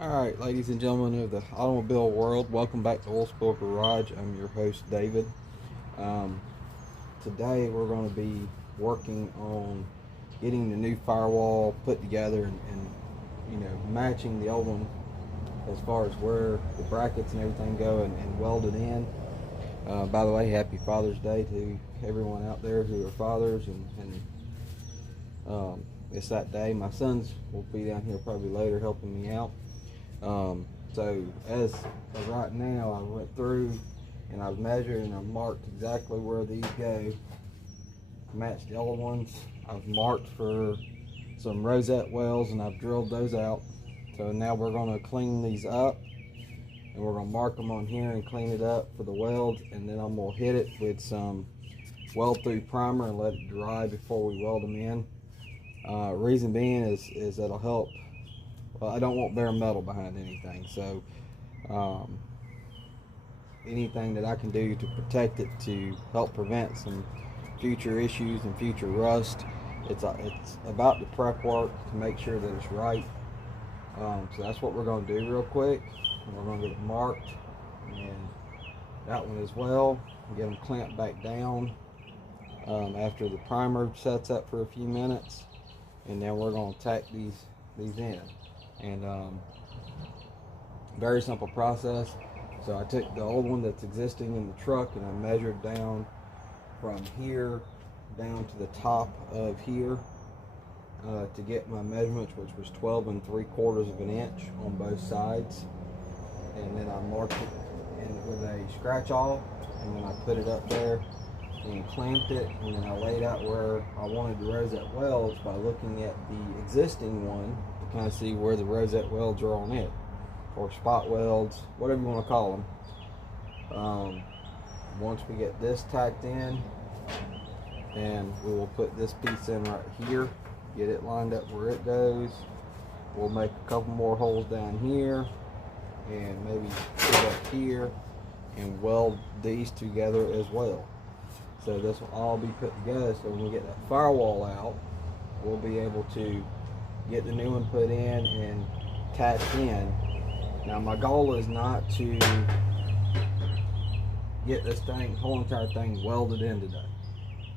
Alright, ladies and gentlemen of the automobile world, welcome back to Oil Spill Garage. I'm your host, David. Um, Today we're going to be working on getting the new firewall put together and matching the old one as far as where the brackets and everything go and welded in. By the way, happy Father's Day to everyone out there who are fathers, and it's that day. My sons will be down here probably later helping me out. So as of right now, I went through and I've measured and I've marked exactly where these go. Matched the old ones. I've marked for some rosette wells and I've drilled those out. So now we're going to clean these up and we're going to mark them on here and clean it up for the weld, and then I'm going to hit it with some weld through primer and let it dry before we weld them in. Reason being is that'll help. Well, I don't want bare metal behind anything, so anything that I can do to protect it to help prevent some future issues and future rust. It's about the prep work to make sure that it's right. So that's what we're going to do real quick. We're going to get it marked, and that one as well. Get them clamped back down after the primer sets up for a few minutes, and then we're going to tack these in. And very simple process. So I took the old one that's existing in the truck and I measured down from here down to the top of here to get my measurements, which was 12 3/4 of an inch on both sides. And then I marked it with a scratch awl, and then I put it up there and clamped it, and then I laid out where I wanted the rosette welds by looking at the existing one to kind of see where the rosette welds are on it, or spot welds, whatever you want to call them. Once we get this tacked in, and we will put this piece in right here, get it lined up where it goes. We'll make a couple more holes down here and maybe put up here and weld these together as well. So this will all be put together, so when we get that firewall out, we'll be able to get the new one put in and tacked in. Now my goal is not to get this whole entire thing welded in today.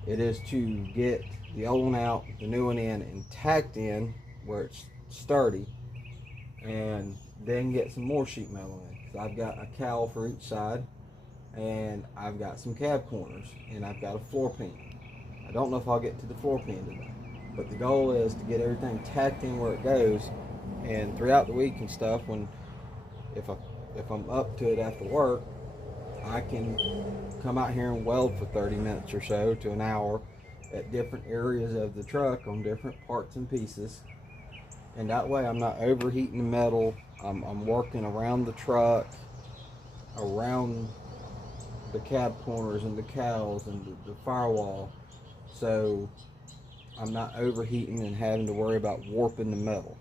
It is to get the old one out, the new one in, and tacked in where it's sturdy, and then get some more sheet metal in. So I've got a cowl for each side, and I've got some cab corners, and I've got a floor pan. I don't know if I'll get to the floor pan today, but the goal is to get everything tacked in where it goes, and throughout the week and stuff, if I'm up to it after work, I can come out here and weld for 30 minutes or so to an hour at different areas of the truck on different parts and pieces, and that way I'm not overheating the metal. I'm working around the truck, around the cab corners and the cowls and the firewall, so I'm not overheating and having to worry about warping the metal.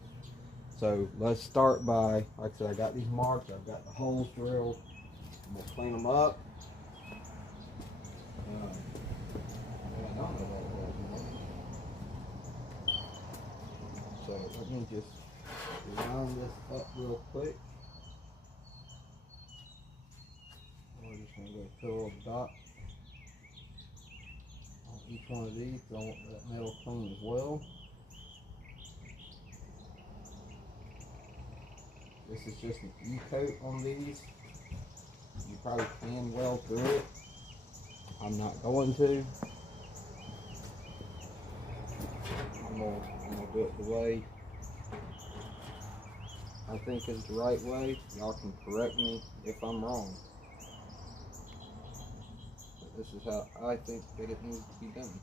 So let's start by, like I said, I got these marked, I've got the holes drilled. I'm going to clean them up. I don't know what it is. So let me just line this up real quick. We're just going to go fill a little dot on each one of these, because I want that metal clean as well. This is just an E-coat on these. You probably can weld through it. I'm not going to. I'm gonna do it the way I think is the right way. Y'all can correct me if I'm wrong. But this is how I think that it needs to be done.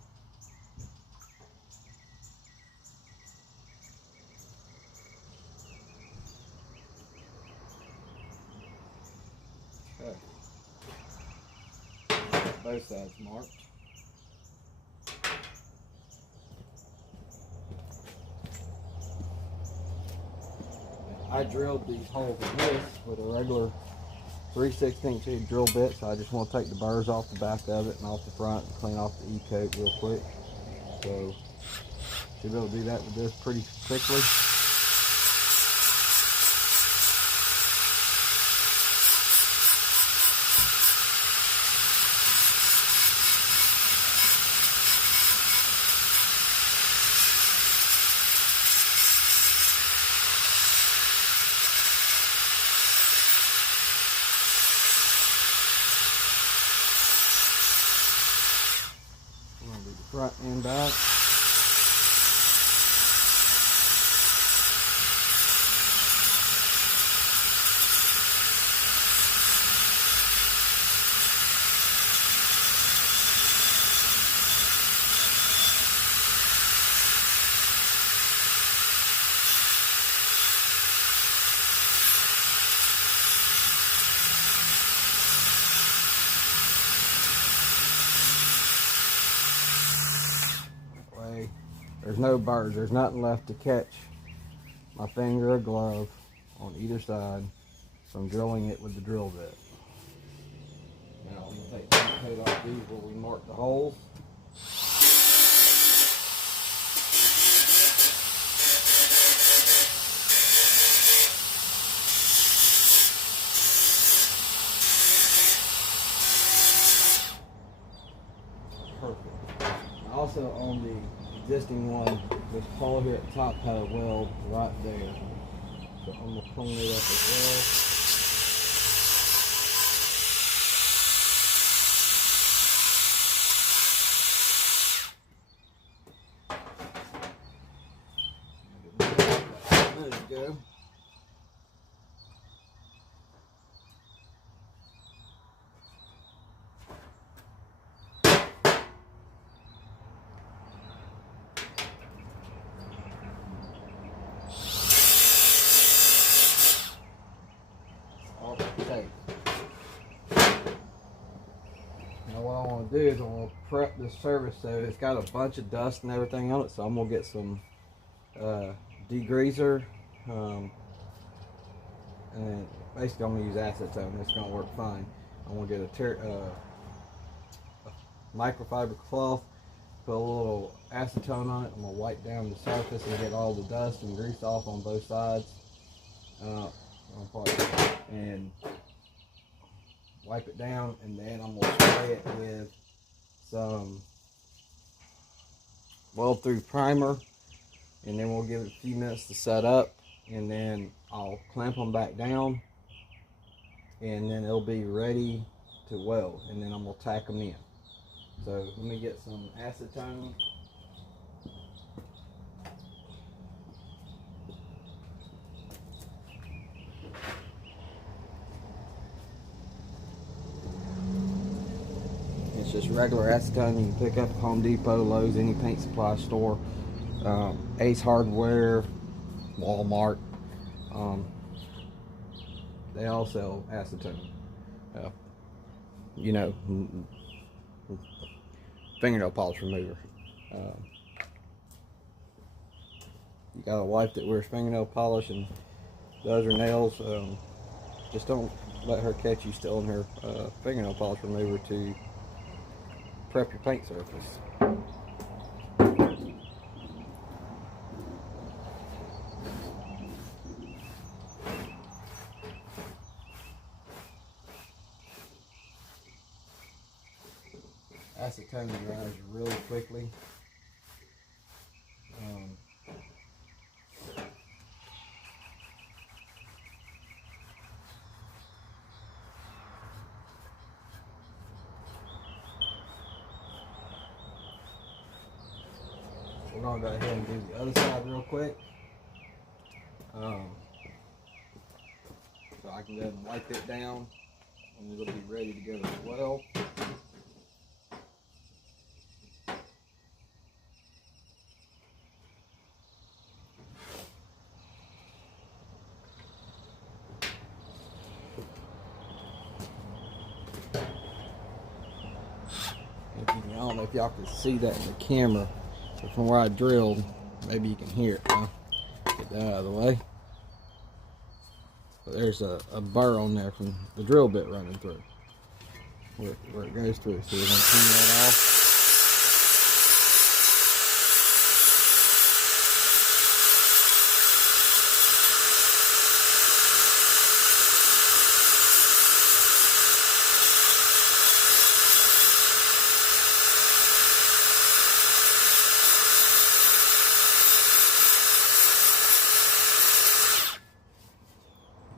Okay. Both sides marked. I drilled these holes in this with a regular 3/16 drill bit, so I just want to take the burrs off the back of it and off the front and clean off the E-coat real quick. So should be able to do that with this pretty quickly. front and back. There's no burrs, there's nothing left to catch my finger or glove on either side from drilling it with the drill bit. Now I'm going to take the tape off these where we mark the holes. Perfect. Also on the existing one, this hole here at the top had a weld right there. So I'm going to clean it up as well. There we go. Now what I want to do is I want to prep this surface so it's got a bunch of dust and everything on it. So I'm going to get some degreaser, and basically I'm going to use acetone. It's going to work fine. I'm going to get a microfiber cloth, put a little acetone on it. I'm going to wipe down the surface and get all the dust and grease off on both sides. And wipe it down, and then I'm going to spray it with some weld through primer, and then we'll give it a few minutes to set up, and then I'll clamp them back down, and then it'll be ready to weld, and then I'm going to tack them in. So let me get some acetone. It's just regular acetone you can pick up at Home Depot, Lowe's, any paint supply store, Ace Hardware, Walmart. They all sell acetone. You know, fingernail polish remover. You got a wife that wears fingernail polish and does her nails, just don't let her catch you stealing her fingernail polish remover to prep your paint surface. Acetone dries really quickly. We're going to go ahead and do the other side real quick. So I can go ahead and wipe it down and it'll be ready to go as well. I don't know if y'all can see that in the camera, but from where I drilled, maybe you can hear it. I'll get that out of the way. But there's a burr on there from the drill bit running through, where it goes through. So we're going to clean that off.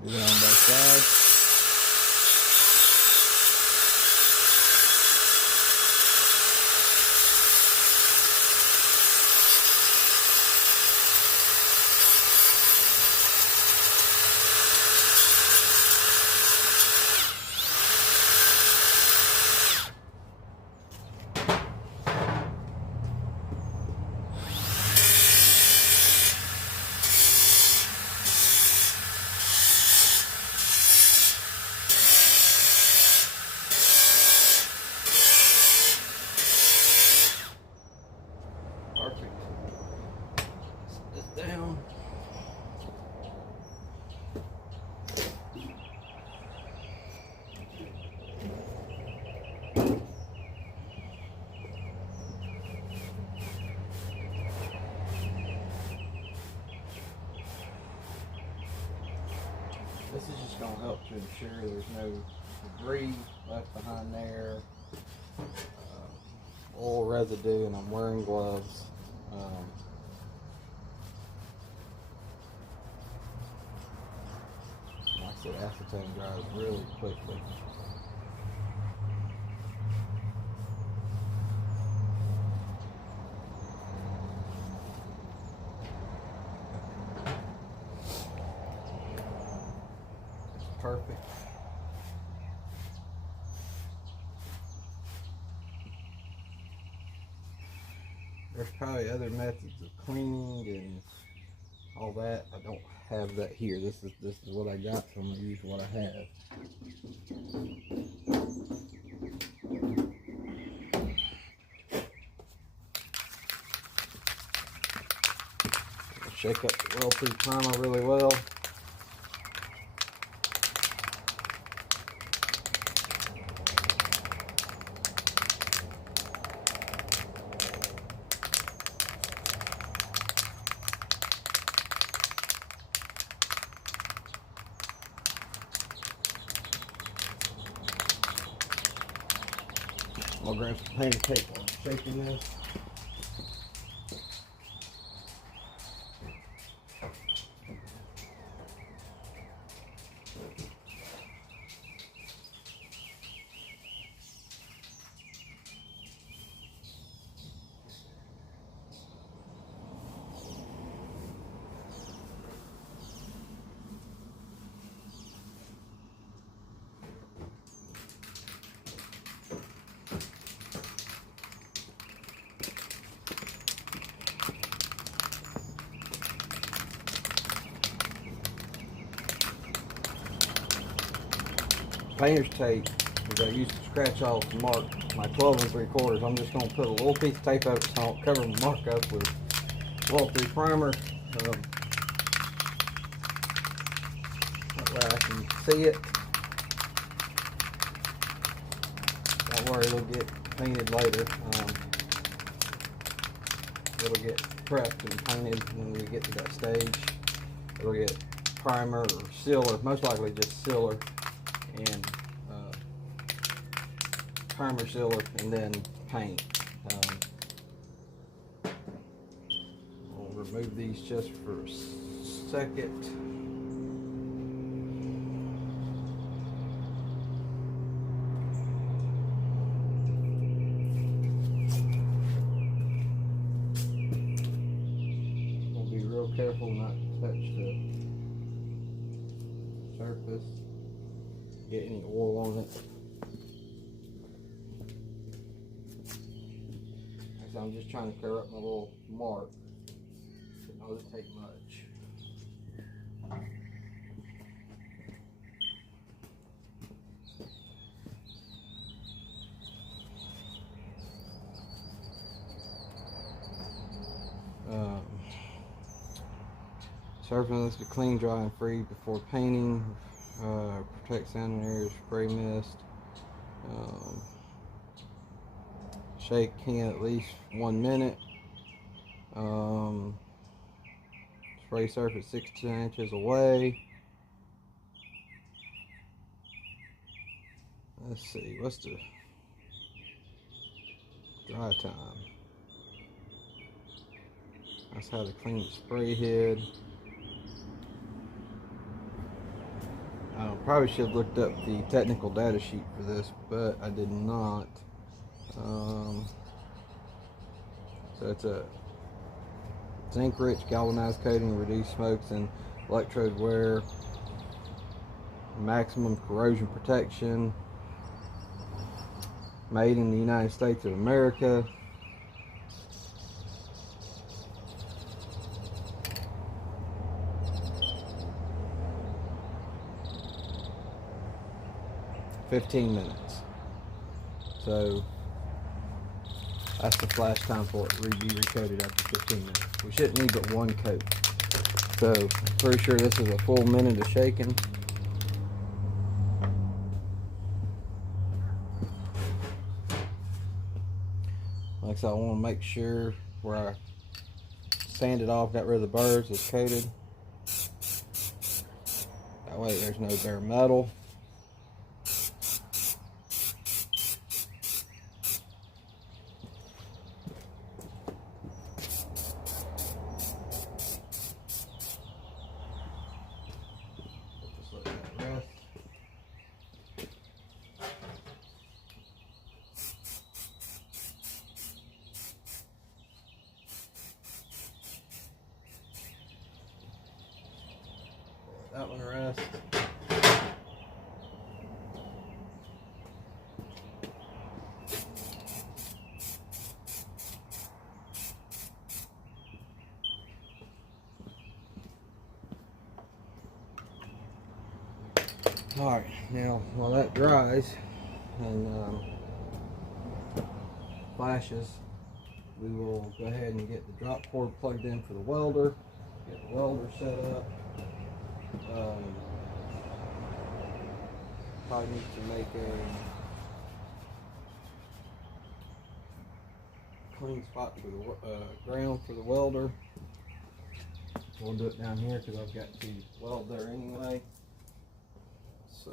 Do that on both sides. This is just going to help to ensure there's no debris left behind there, oil residue, and I'm wearing gloves. Like I said, acetone dries really quickly. Perfect. There's probably other methods of cleaning and all that. I don't have that here. This is what I got, so I'm gonna use what I have. Shake up the well-proof primer really well. I'll grab some pancake while I'm shaking this. Painter's tape, which I used to scratch off to mark my 12 3/4. I'm just going to put a little piece of tape over it so I don't cover my mark up with well-proof primer. That way I can see it. Don't worry, it'll get painted later. It'll get prepped and painted when we get to that stage. It'll get primer or sealer, most likely just sealer, and primer, sealer, and then paint. I'll remove these just for a second. We'll be real careful not to touch the surface, get any oil on it. So I'm just trying to cover up my little mark. It doesn't take much. Surface to clean, dry, and free before painting. Protect sound areas, spray mist. Shake can at least 1 minute. Spray surface 6 to 10 inches away. Let's see, what's the dry time? That's how to clean the spray head. I probably should have looked up the technical data sheet for this, but I did not. So it's a zinc-rich galvanized coating, reduce smokes and electrode wear, maximum corrosion protection, made in the United States of America. $15 minutes. So that's the flash time for it to be recoated after 15 minutes. We shouldn't need but one coat. So I'm pretty sure this is a full minute of shaking. Like I said, I want to make sure where I sanded off, got rid of the burrs, it's coated. That way there's no bare metal. Just let that rest. That one rest. Alright, now while that dries and flashes, we will go ahead and get the drop cord plugged in for the welder, get the welder set up. Probably need to make a clean spot for the ground for the welder. We'll do it down here because I've got to weld there anyway. So,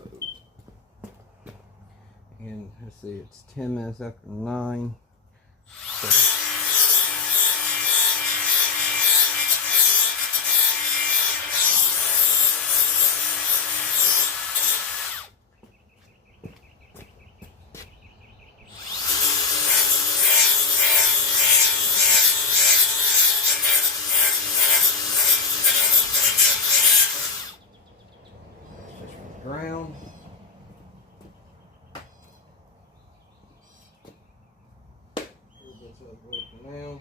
and let's see, it's 10 minutes after 9. So, ground. That's out of the way for now.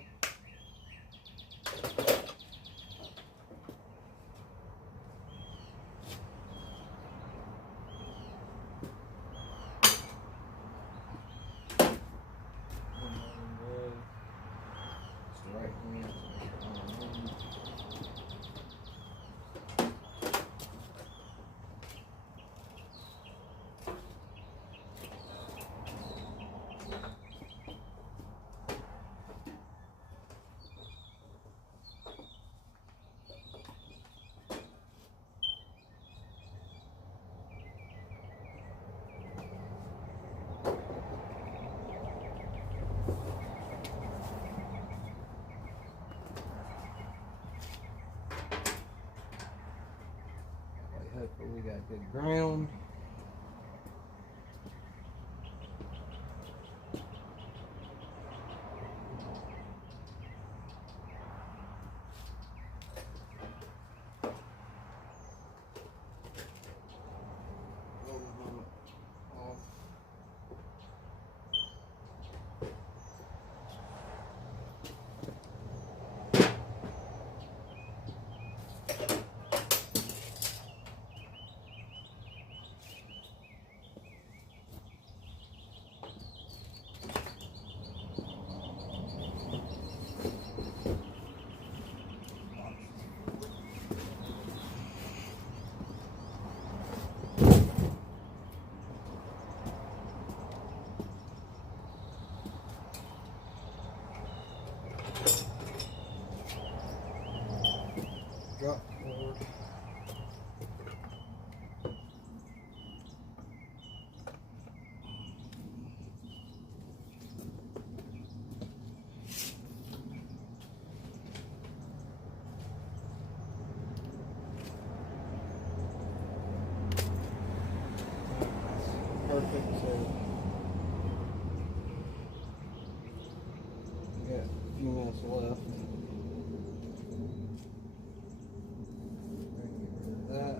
It's the right hand. Hopefully we got good ground. Drop cord. Perfect. So we got a few minutes left. That.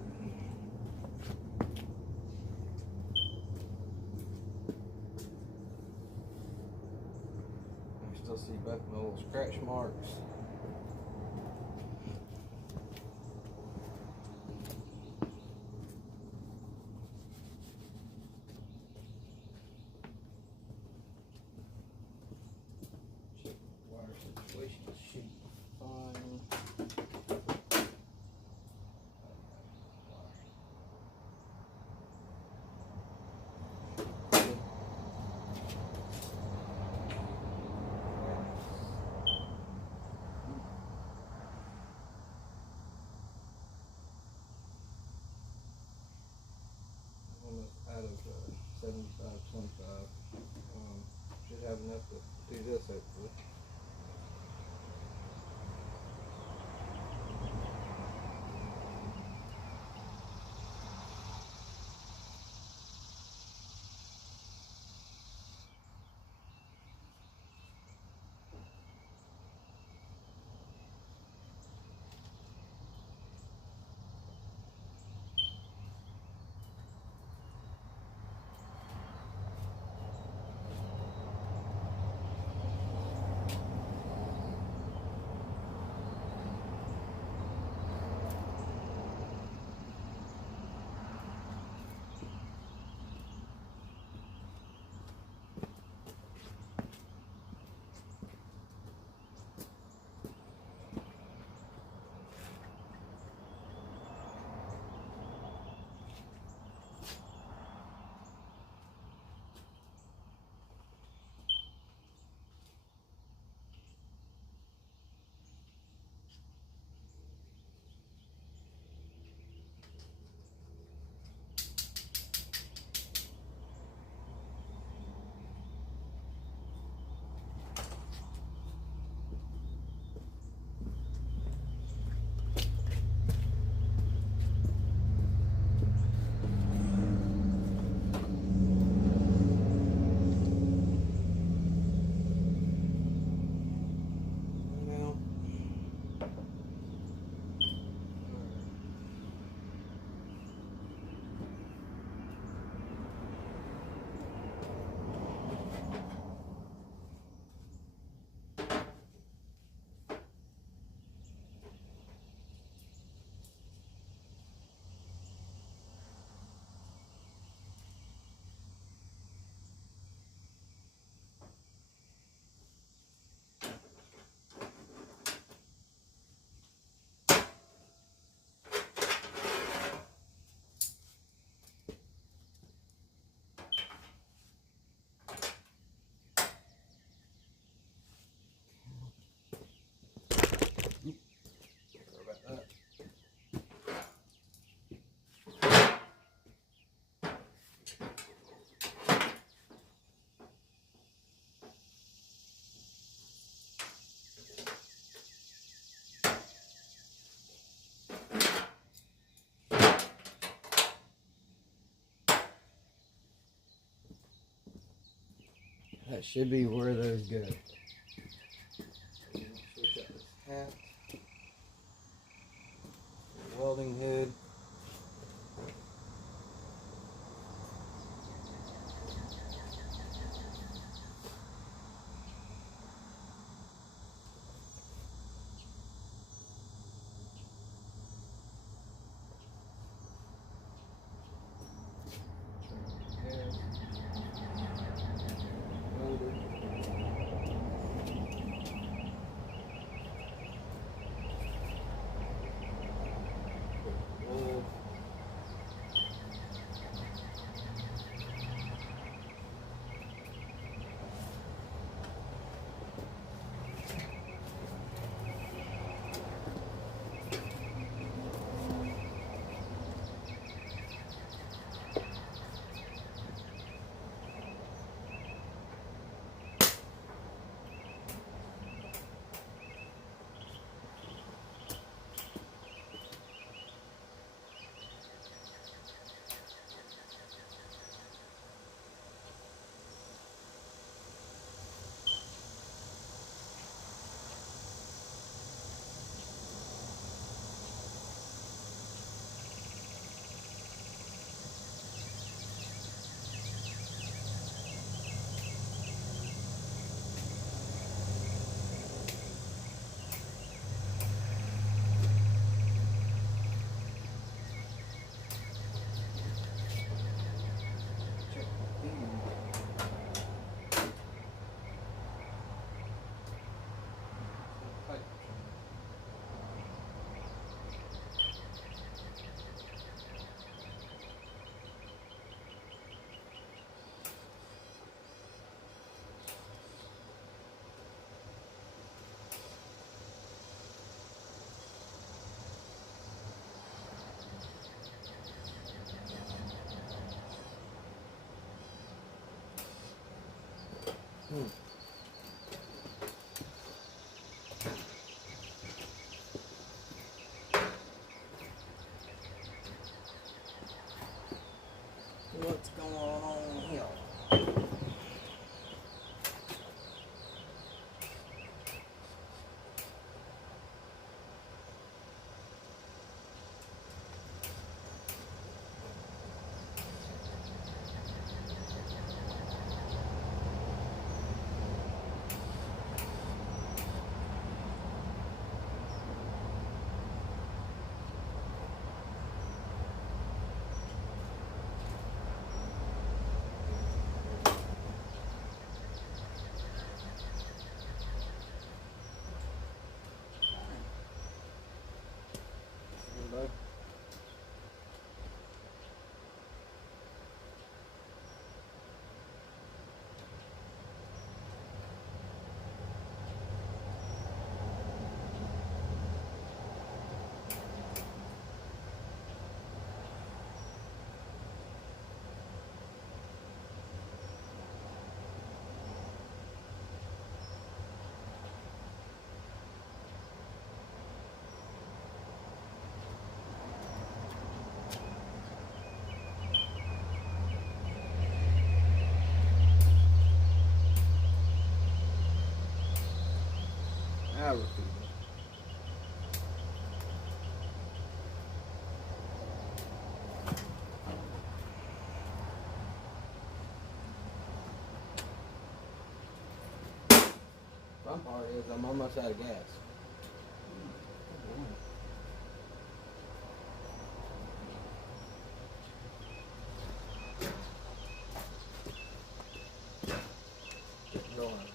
I still see both my little scratch marks. Wire situation should be fine. 75/25. Should have enough to do this hopefully. That should be where those go. Switch out this hat, welding head. What's going on here? Now repeat it. Fun part is I'm almost out of gas. Going.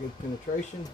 Good penetration.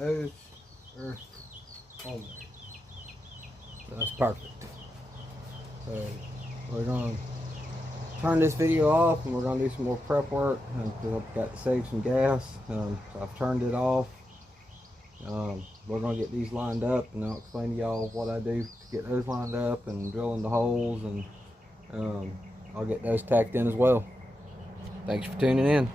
those are on there. So that's perfect. So we're going to turn this video off and we're going to do some more prep work because I've got to save some gas. So I've turned it off. We're going to get these lined up and I'll explain to y'all what I do to get those lined up and drilling the holes, and I'll get those tacked in as well. Thanks for tuning in.